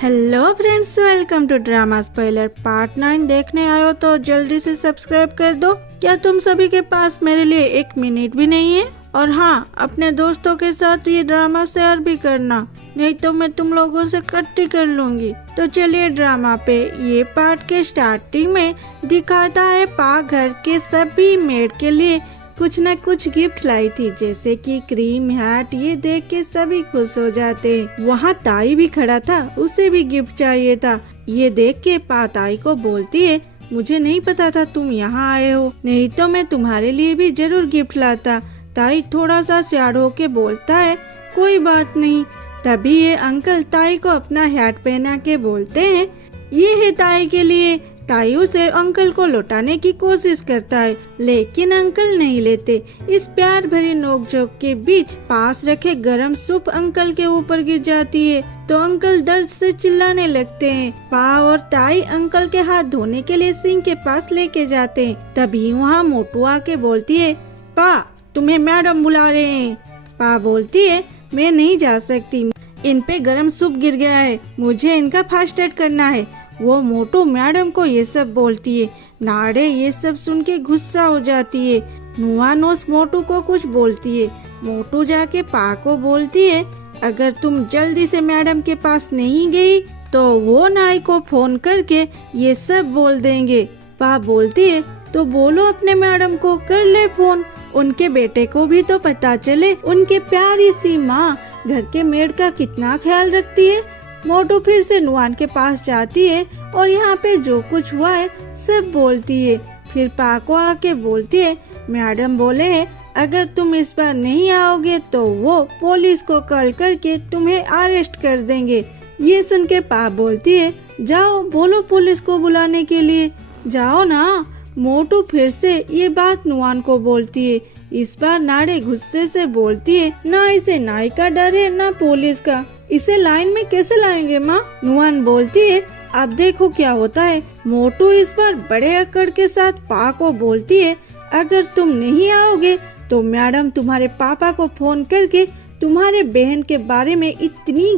Hello friends, welcome to drama spoiler part 9 देखने आयो तो जल्दी से सब्सक्राइब कर दो। क्या तुम सभी के पास मेरे लिए 1 मिनट भी नहीं है? और हाँ, अपने दोस्तों के साथ ये ड्रामा शेयर भी करना, नहीं तो मैं तुम लोगों से कट्टी कर लूंगी। तो चलिए ड्रामा पे। ये पार्ट के स्टार्टिंग में दिखाता है पा घर के सभी मेड के लिए कुछ न कुछ गिफ्ट लाई थी, जैसे कि क्रीम हैट। ये देख के सभी खुश हो जाते। वहाँ ताई भी खड़ा था, उसे भी गिफ्ट चाहिए था। ये देख के पा ताई को बोलती है, मुझे नहीं पता था तुम यहाँ आए हो, नहीं तो मैं तुम्हारे लिए भी जरूर गिफ्ट लाता। ताई थोड़ा सा सैड होके बोलता है, कोई बात नहीं। तभी ये अंकल ताई को अपना हैट पहना के बोलते हैं, ये है ताई के लिए। ताई उसे अंकल को लौटाने की कोशिश करता है, लेकिन अंकल नहीं लेते। इस प्यार भरी नोकझोंक के बीच पास रखे गरम सूप अंकल के ऊपर गिर जाती है, तो अंकल दर्द से चिल्लाने लगते हैं। पा और ताई अंकल के हाथ धोने के लिए सिंक के पास लेके जाते हैं। तभी वहाँ मोटू आके बोलती है, पा तुम्हें मैडम बुला रहे हैं। पा बोलती है, मैं नहीं जा सकती, इन पे गरम सूप गिर गया है, मुझे इनका फर्स्ट एड करना है। वो मोटू मैडम को ये सब बोलती है। नाड़े ये सब सुन के गुस्सा हो जाती है। नुआनोस मोटू को कुछ बोलती है। मोटू जाके पा को बोलती है, अगर तुम जल्दी से मैडम के पास नहीं गई तो वो नाई को फोन करके ये सब बोल देंगे। पा बोलती है, तो बोलो अपने मैडम को, कर ले फोन, उनके बेटे को भी तो पता चले उनके प्यारी सी माँ घर के मेड का कितना ख्याल रखती है। मोटू फिर से नुआन के पास जाती है और यहाँ पे जो कुछ हुआ है सब बोलती है। फिर पा को आके बोलती है, मैडम बोले हैं अगर तुम इस बार नहीं आओगे तो वो पुलिस को कॉल करके तुम्हें अरेस्ट कर देंगे। ये सुन के पा बोलती है, जाओ बोलो पुलिस को बुलाने के लिए, जाओ ना। मोटू फिर से ये बात नुआन को बोलती है। इस बार नाड़े गुस्से से बोलती है, ना इसे नाई का डर है ना पुलिस का, इसे लाइन में कैसे लाएंगे माँ। नुआन बोलती है, अब देखो क्या होता है। मोटू इस बार बड़े अकड़ के साथ पा को बोलती है, अगर तुम नहीं आओगे तो मैडम तुम्हारे पापा को फोन करके तुम्हारे बहन के बारे में इतनी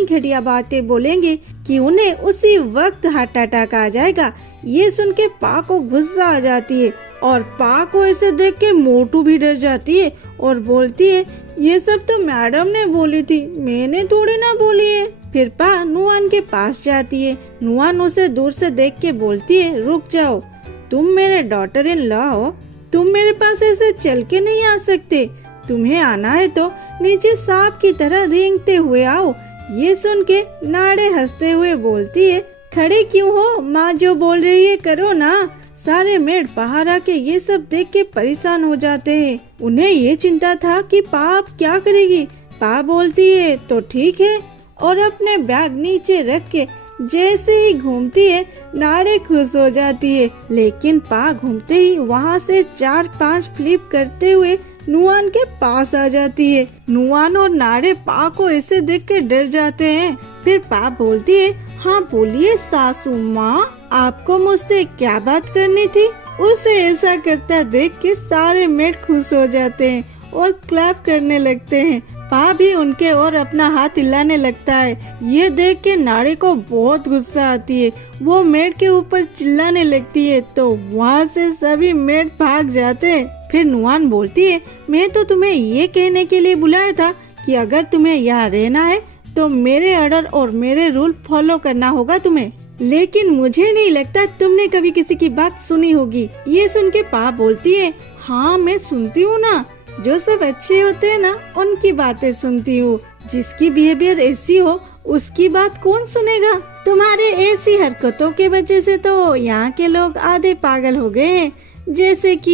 घटिया बातें बोलेंगे कि उन्हें उसी वक्त हार्ट अटैक आ जाएगा। ये सुन के पा को गुस्सा आ जाती है और पा को ऐसे देख के मोटू भी डर जाती है और बोलती है, ये सब तो मैडम ने बोली थी, मैंने थोड़ी ना बोली है। फिर पा नुआन के पास जाती है। नुआन उसे दूर से देख के बोलती है, रुक जाओ, तुम मेरे डॉटर इन लॉ हो, तुम मेरे पास ऐसे चल के नहीं आ सकते, तुम्हें आना है तो नीचे सांप की तरह रेंगते हुए आओ। ये सुन के नाड़े हंसते हुए बोलती है, खड़े क्यों हो, माँ जो बोल रही है करो ना। सारे मेड बाहर आके ये सब देख के परेशान हो जाते हैं। उन्हें ये चिंता था कि पा अब क्या करेगी। पा बोलती है, तो ठीक है, और अपने बैग नीचे रख के जैसे ही घूमती है नाड़े खुश हो जाती है। लेकिन पा घूमते ही वहाँ से 4-5 फ्लिप करते हुए नुआन के पास आ जाती है। नुआन और नाड़े पा को ऐसे देख के डर जाते हैं। फिर पा बोलती है, हाँ बोलिए सासू माँ, आपको मुझसे क्या बात करनी थी। उसे ऐसा करता देख के सारे मेड खुश हो जाते हैं और क्लैप करने लगते हैं। पा भी उनके और अपना हाथ हिलाने लगता है। ये देख के नाड़े को बहुत गुस्सा आती है। वो मेड के ऊपर चिल्लाने लगती है, तो वहाँ से सभी मेड भाग जाते हैं। फिर नुआन बोलती है, मैं तो तुम्हें ये कहने के लिए बुलाया था कि अगर तुम्हें यहाँ रहना है तो मेरे ऑर्डर और मेरे रूल फॉलो करना होगा तुम्हें, लेकिन मुझे नहीं लगता तुमने कभी किसी की बात सुनी होगी। ये सुन के पा बोलती है, हाँ मैं सुनती हूँ ना, जो सब अच्छे होते हैं ना उनकी बातें सुनती हूँ, जिसकी बिहेवियर ऐसी हो उसकी बात कौन सुनेगा। तुम्हारे ऐसी हरकतों के वजह से तो यहाँ के लोग आधे पागल हो गए हैं। जैसे कि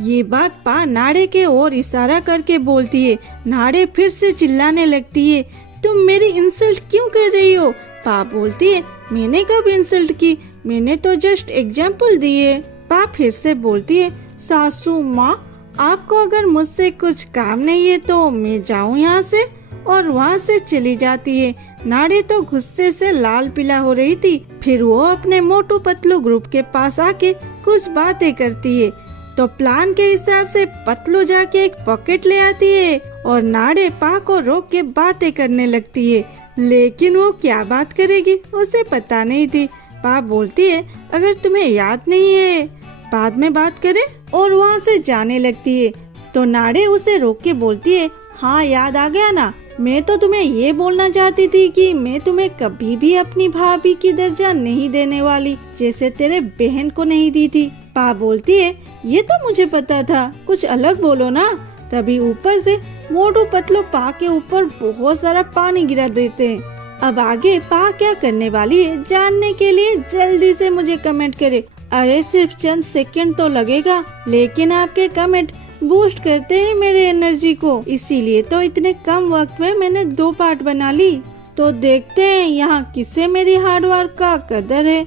ये बात पा नाड़े के ओर इशारा करके बोलती है। नाड़े फिर से चिल्लाने लगती है, तुम मेरी इंसल्ट क्यों कर रही हो। पा बोलती है, मैंने कब इंसल्ट की, मैंने तो जस्ट एग्जाम्पल दिए। पा फिर से बोलती है, सासू माँ आपको अगर मुझसे कुछ काम नहीं है तो मैं जाऊँ यहाँ से, और वहाँ से चली जाती है। नाड़े तो गुस्से से लाल पीला हो रही थी। फिर वो अपने मोटू पतलू ग्रुप के पास आके कुछ बातें करती है, तो प्लान के हिसाब से पतलू जाके एक पॉकेट ले आती है और नाड़े पा को रोक के बातें करने लगती है। लेकिन वो क्या बात करेगी उसे पता नहीं थी। पा बोलती है अगर तुम्हें याद नहीं है बाद में बात करें, और वहाँ से जाने लगती है। तो नाड़े उसे रोक के बोलती है हाँ याद आ गया ना, मैं तो तुम्हें ये बोलना चाहती थी कि मैं तुम्हें कभी भी अपनी भाभी की दर्जा नहीं देने वाली, जैसे तेरे बहन को नहीं दी थी। पा बोलती है ये तो मुझे पता था, कुछ अलग बोलो ना। तभी ऊपर से मोटू पतलू पा के ऊपर बहुत सारा पानी गिरा देते हैं। अब आगे पा क्या करने वाली है जानने के लिए जल्दी से मुझे कमेंट करे। अरे सिर्फ चंद सेकंड तो लगेगा, लेकिन आपके कमेंट बूस्ट करते हैं मेरे एनर्जी को, इसीलिए तो इतने कम वक्त में मैंने 2 पार्ट बना ली। तो देखते हैं यहाँ किसे मेरी हार्डवर्क का कदर है।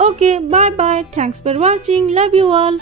Okay bye bye, thanks for watching, love you all.